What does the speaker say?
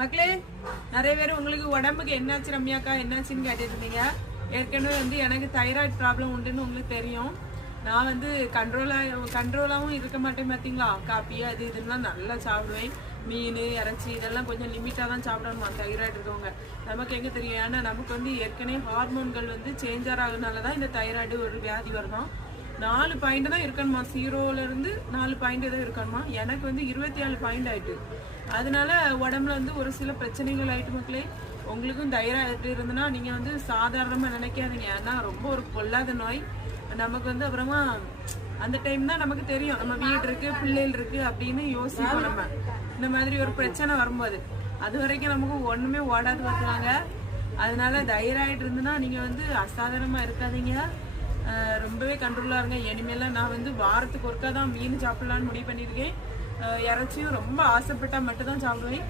மக்களே, நிறைய பேர் உங்களுக்கு உடம்புக்கு என்னாச்சு ரம்யாக்கா என்னாச்சுன்னு கேட்டுட்டு இருந்தீங்க. ஏற்கனவே வந்து எனக்கு தைராய்டு ப்ராப்ளம் உண்டுன்னு உங்களுக்கு தெரியும். நான் வந்து கண்ட்ரோலாகவும் இருக்க மாட்டேன் பார்த்தீங்களா. காப்பி அது இதெல்லாம் நல்லா சாப்பிடுவேன். மீன் இறைச்சி இதெல்லாம் கொஞ்சம் லிமிட்டாக தான் சாப்பிடணுமா தைராய்டு இருக்கவங்க. நமக்கு எங்கே தெரியும், ஏன்னா நமக்கு வந்து ஏற்கனவே ஹார்மோன்கள் வந்து சேஞ்ச் ஆகிறதுனால தான் இந்த தைராய்டு ஒரு வியாதி வருதான். 4 பாயிண்ட் தான் இருக்கணுமா, 0லேருந்து 4 பாயிண்ட் தான் இருக்கணுமா. எனக்கு வந்து 27 பாயிண்ட் ஆயிட்டு. அதனால உடம்புல வந்து ஒரு சில பிரச்சனைகள் ஆயிட்டு. மக்களே, உங்களுக்கும் தைராய்டு இருந்ததுன்னா நீங்கள் வந்து சாதாரணமாக நினைக்காதீங்க. ஏன்னா ரொம்ப ஒரு கொள்ளாத நோய். நமக்கு வந்து அப்புறமா அந்த டைம் தான் நமக்கு தெரியும் நம்ம வீடு இருக்கு பிள்ளைகள் இருக்கு அப்படின்னு யோசிப்போம். நம்ம இந்த மாதிரி ஒரு பிரச்சனை வரும்போது அது வரைக்கும் நமக்கு ஒண்ணுமே ஓடாது பார்த்துவாங்க. அதனால தைராய்டு இருந்துன்னா நீங்க வந்து அசாதாரணமா இருக்காதீங்க. ரொம்பவே கண்ட்ரோலா இருங்க. இனிமேலாம் நான் வந்து வாரத்துக்கு ஒருக்கா தான் மீன் சாப்பிடலான்னு முடிவு பண்ணியிருக்கேன். இறைச்சியும் ரொம்ப ஆசைப்பட்டா மட்டும் தான் சாப்பிடுவேன்.